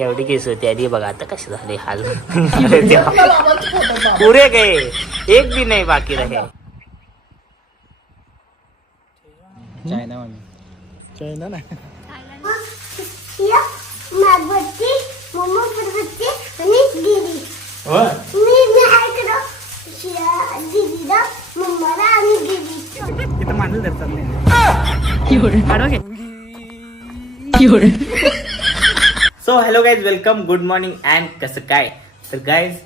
एवढी. केस होती आधी बघा आता कसे झाले हाल. पुरे गए एक भी नाही बाकी रहे. चायना ना इथं माणूस धरतात नाही so hello guys welcome good morning and कसं काय? तर गाईज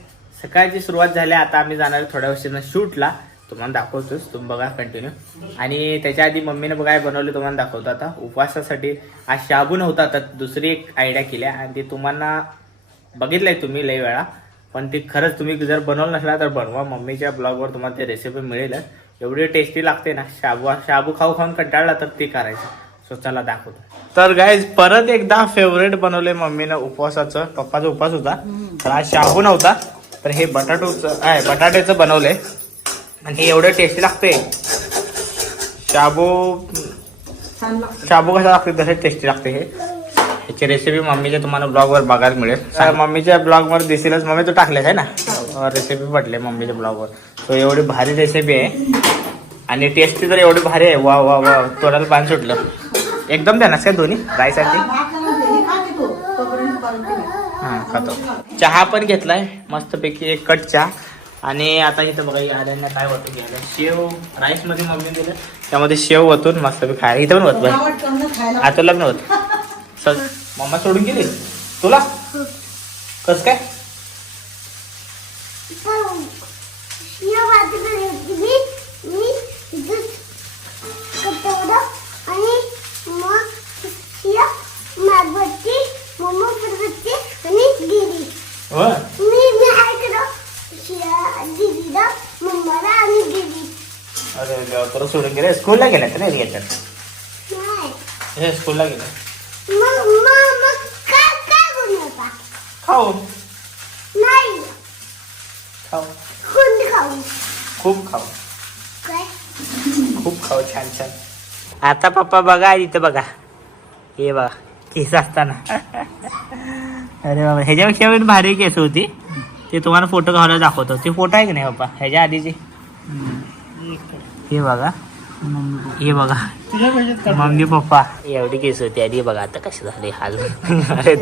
सकाळची सुरुवात झाली आता आम्ही जाणार थोड्या वर्षांना शूटला. तुम्हाला दाखवतोच तुम्ही बघा कंटिन्यू आणि त्याच्या आधी मम्मीने बघाय बनवले तुम्हाला दाखवतो आता. उपवासासाठी आज शाबू नव्हता तर दुसरी एक आयडिया केली आणि ती तुम्हाला बघितलंय तुम्ही लई वेळा. पण ती खरंच तुम्ही जर बनवलं नसला तर बनवा. मम्मीच्या ब्लॉगवर तुम्हाला ते रेसिपी मिळेलच. एवढी टेस्टी लागते ना शाबू शाबू खाऊ खाऊन कंटाळला तर ते करायचं. सो चला दाखवतो. तर गाईज परत एकदा फेवरेट बनवले मम्मीनं उपवासाचं. पप्पाचा उपवास होता. तर आज शाबू नव्हता. तर हे बटाटोचं आहे बटाट्याचं बनवलंय. आणि हे एवढं टेस्टी लागते शाबू शाबू कसा लागते तसे टेस्टी लागते हे. याची रेसिपी मम्मीच्या तुम्हाला ब्लॉगवर बघायला मिळेल. तर मम्मीच्या ब्लॉगवर दिसेलच. मम्मी तो टाकलेच आहे ना? रेसिपी पडले मम्मीच्या ब्लॉगवर तो एवढी भारी रेसिपी आहे. आणि टेस्टी तर एवढी भारी आहे. वा वा वा. तोंडाला पाणी सुटलं. एकदम द्या ना दोन्ही. राईस आणखी हा खातो. चहा पण घेतलाय. मस्तपैकी एक कट चहा. आणि आता इथं बघा आल्यांना काय होतं घ्यायला शेव राईसमध्ये मम्मी दिलं. त्यामध्ये शेव होतून मस्तपैकी खायला. इथं पण होत बघ आता लग्न होत. चल मम्मा सोडून गेली. तुला? कस काय शिया बाजूला होती मी मी इथं कटवलं आणि मग शिया मागवरती मम्मा परवरती आणि दीदी हो मी मी ऐकलं शिया दीदीला मम्माला आणि दीदी अरे देवा, तुला सोडून गेले स्कूलला गेल्या तर नाही घेतात नाही हे स्कूलला गेले खाऊ नाही खाऊ खूप खाऊ काय खूप खाऊ छान छान आता पप्पा बघा इथं बघा हे बघा केस असताना अरे बाबा ह्याच्यापेक्षा पण भारी केस होती ते तुम्हाला फोटो काढायला दाखवतो ते फोटो आहे की नाही पप्पा ह्याच्या आधीचे हे बघा. हे बघा. Mummy papa. एवढी केस होती आधी बघा आता कसे झाले हाल? अरे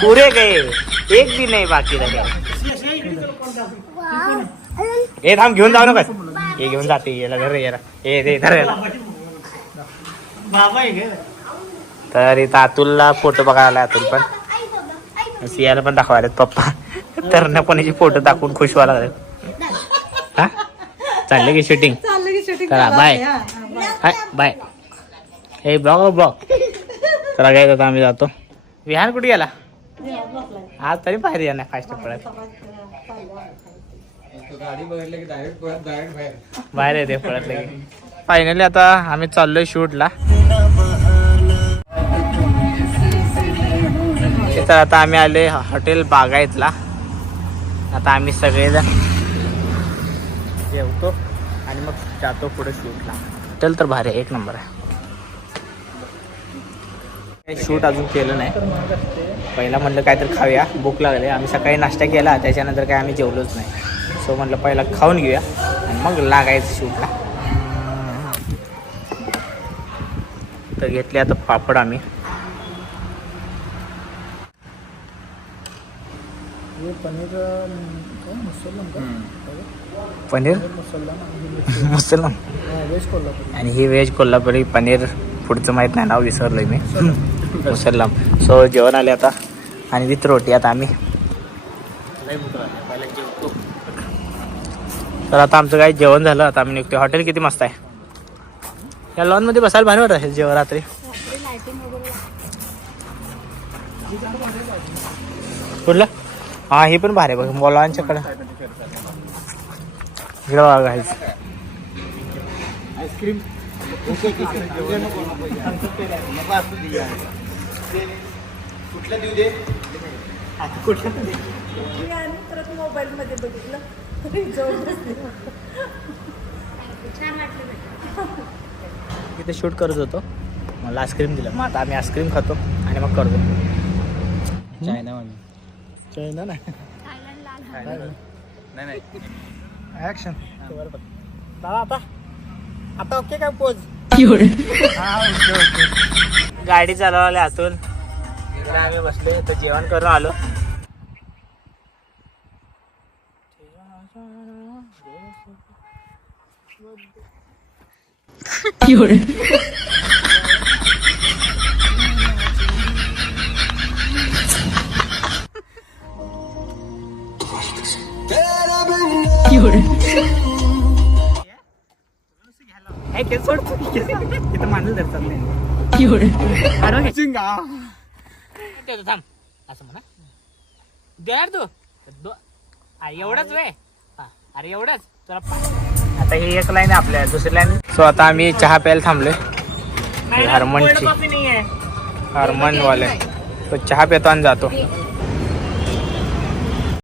पुरे काय एक भी नाही बाकी हे थांब घेऊन जाऊ नका हे घेऊन जाते. याला धर याला. हे रे धर याला. तर इथं अतुलला फोटो बघायला आला अतुल पण. सियाला पण दाखवायला पप्पा. तर ना कोणाचे फोटो दाखवून खुश व्हायला लागले हा? चालले की शूटिंग चला बाय हाय बाय हे ब्लॉग ब्लॉग चला काय आता आम्ही जातो. विहान कुठे गेला? आज तरी बाहेर या ना फास्ट पडत बाहेर येते पळत लगे फायनली आता आम्ही चाललोय शूटला. तर आता आम्ही आले हॉटेल बागायतला. आता आम्ही सगळेजण जेवतो आणि मग जातो पुढे शूटला. हॉटेल तर भारी एक नंबर आहे. शूट अजून केलं नाही. पहिला म्हणलं काहीतरी खाऊया भूक लागली. आम्ही सकाळी नाश्ता केला त्याच्यानंतर काय आम्ही जेवलोच नाही. सो म्हटलं पहिला खाऊन घेऊया आणि मग लागायचं शूटला. तर घेतले आता पापड आम्ही. हे पनीर काय मुसलमान का? पनीर? मुसलमान मुसलमान वेज कोल्हापुरी. आणि ही व्हेज कोल्हापुरी पनीर पुढचं माहीत नाही नाव विसरलोय मी. मुसल्लाम. सो जेवण आले आता. आणि विथ रोटी आता आम्ही. तर आता आमचं काही जेवण झालं आता आम्ही निघतो हॉटेल किती मस्त आहे. या लॉनमध्ये बसायला भारी वाटत असेल जेवण रात्री. कुठलं? हा हे पण भारी आहे बघ मुलांच्याकडे. इकडे बघा. आईस्क्रीम कुठलं देऊ दे? कुठलं दे? मी आणि परत मोबाईल मध्ये बघितलं जाऊन बसले. इथे शूट करत होतो. मला आईस्क्रीम दिलं. मग आता आम्ही आईस्क्रीम खातो आणि मग करतो. चायना चायना नाही ऍक्शन दादा आता आता ओके काय पोज गाडी चालवली आतून. इकडे आम्ही बसलो इथं जेवण करून आलो. हे इथं माणूस धरतात नाही थांब. असं म्हणा. देणार तू. दो- आ, एवढंच वे. अरे एवढंच. तुला पा- आता ही एक लाईन आहे आपल्या दुसरी लाईन सो आता आम्ही चहा प्यायला थांबलोय. हरमनची हरमन वाले. तो चहा पितो आणि जातो.